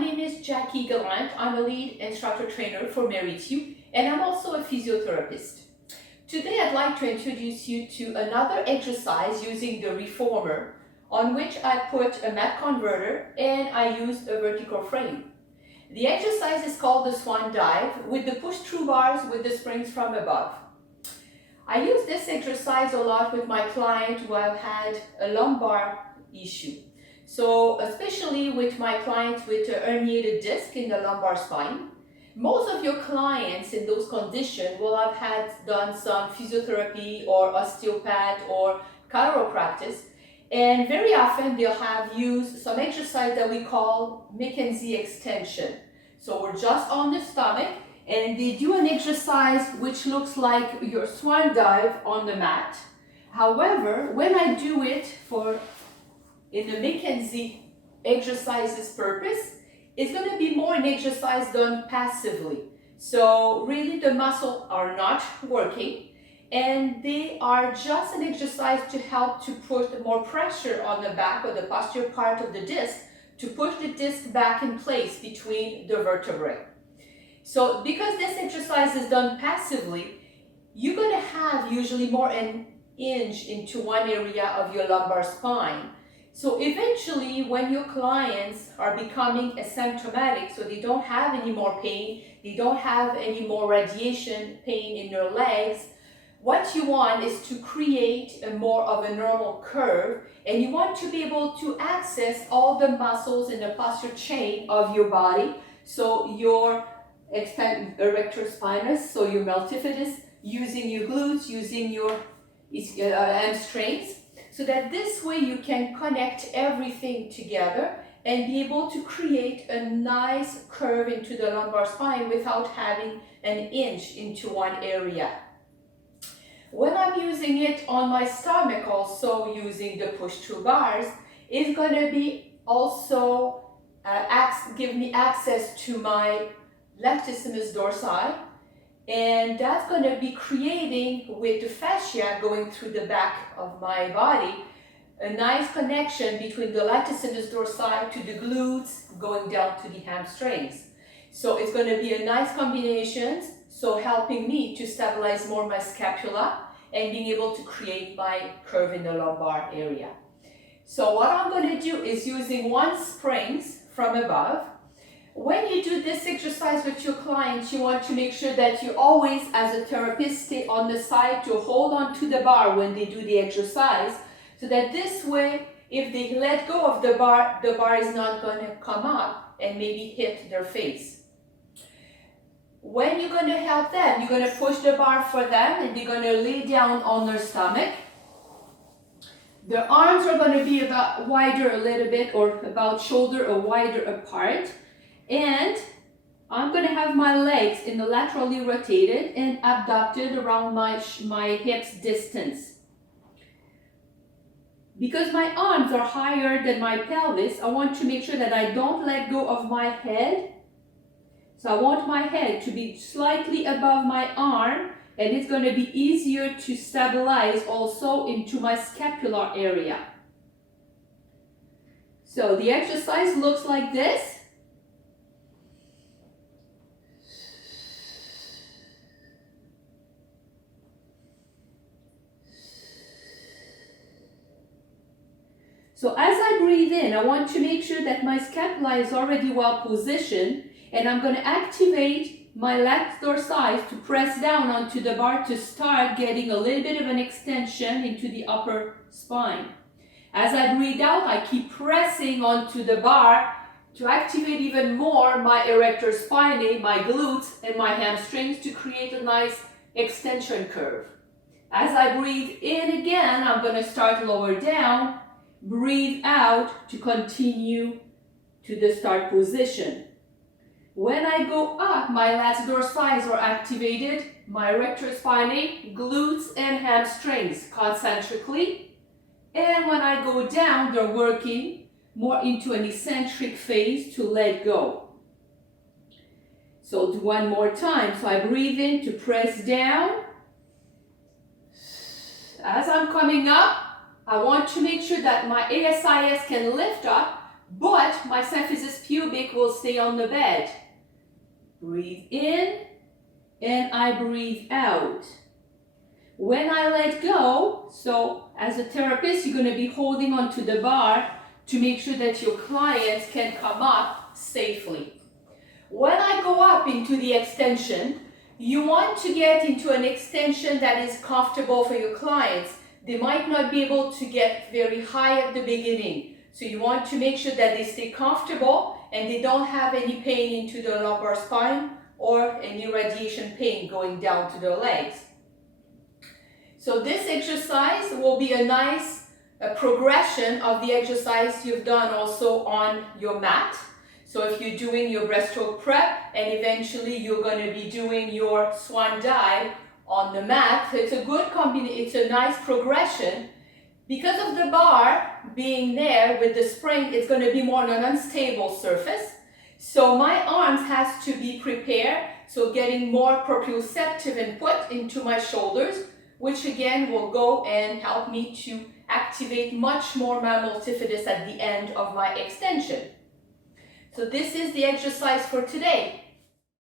name is Jackie Gallant. I'm a lead instructor trainer for Merrithew, and I'm also a physiotherapist. Today I'd like to introduce you to another exercise using the reformer, on which I put a mat converter and I used a vertical frame. The exercise is called the Swan Dive with the push-through bars with the springs from above. I use this exercise a lot with my client who have had a lumbar issue. So especially with my clients with a herniated disc in the lumbar spine. Most of your clients in those conditions will have done some physiotherapy or osteopath or chiropractic, and very often they'll have used some exercise that we call Mackenzie extension. So we're just on the stomach and they do an exercise which looks like your swan dive on the mat. However, when I do it in the Mackenzie exercises purpose, it's going to be more an exercise done passively. So really the muscles are not working and they are just an exercise to help to put more pressure on the back or the posterior part of the disc to push the disc back in place between the vertebrae. So because this exercise is done passively, you're going to have usually more an hinge into one area of your lumbar spine. So eventually when your clients are becoming asymptomatic, so they don't have any more pain, they don't have any more radiation pain in their legs, what you want is to create more of a normal curve, and you want to be able to access all the muscles in the posterior chain of your body. So your erector spinous, so your multifidus, using your glutes, using your hamstrings, so that this way you can connect everything together and be able to create a nice curve into the lumbar spine without having an hinge into one area. When I'm using it on my stomach, also using the push-through bars, it's going to be also give me access to my latissimus dorsi, and that's going to be creating, with the fascia going through the back of my body, a nice connection between the latissimus dorsi to the glutes going down to the hamstrings. So it's going to be a nice combination, so helping me to stabilize more my scapula and being able to create my curve in the lumbar area. So what I'm going to do is using one springs from above. When you do this exercise with your clients, you want to make sure that you always, as a therapist, stay on the side to hold on to the bar when they do the exercise, so that this way, if they let go of the bar is not going to come up and maybe hit their face. When you're going to help them, you're going to push the bar for them and they're going to lay down on their stomach. Their arms are going to be about wider a little bit, or about shoulder or wider apart. And I'm going to have my legs in the laterally rotated and abducted around my hips distance. Because my arms are higher than my pelvis, I want to make sure that I don't let go of my head. So I want my head to be slightly above my arm, and it's going to be easier to stabilize also into my scapular area. So the exercise looks like this. So as I breathe in, I want to make sure that my scapula is already well positioned, and I'm going to activate my lats dorsi to press down onto the bar to start getting a little bit of an extension into the upper spine. As I breathe out, I keep pressing onto the bar to activate even more my erector spinae, my glutes, and my hamstrings to create a nice extension curve. As I breathe in again, I'm going to start lower down. Breathe out to continue to the start position. When I go up, my lats dorsi are activated, my erector spinae, glutes, and hamstrings concentrically. And when I go down, they're working more into an eccentric phase to let go. So do one more time. So I breathe in to press down. As I'm coming up, I want to make sure that my ASIS can lift up but my symphysis pubic will stay on the bed. Breathe in, and I breathe out. When I let go, so as a therapist, you're going to be holding onto the bar to make sure that your clients can come up safely. When I go up into the extension, you want to get into an extension that is comfortable for your clients. They might not be able to get very high at the beginning. So you want to make sure that they stay comfortable and they don't have any pain into the lumbar spine or any radiation pain going down to their legs. So this exercise will be a nice progression of the exercise you've done also on your mat. So if you're doing your breaststroke prep and eventually you're going to be doing your Swan Dive on the mat, so it's a good combination, it's a nice progression. Because of the bar being there with the spring, it's going to be more on an unstable surface. So my arms has to be prepared, so getting more proprioceptive input into my shoulders, which again will go and help me to activate much more my multifidus at the end of my extension. So this is the exercise for today.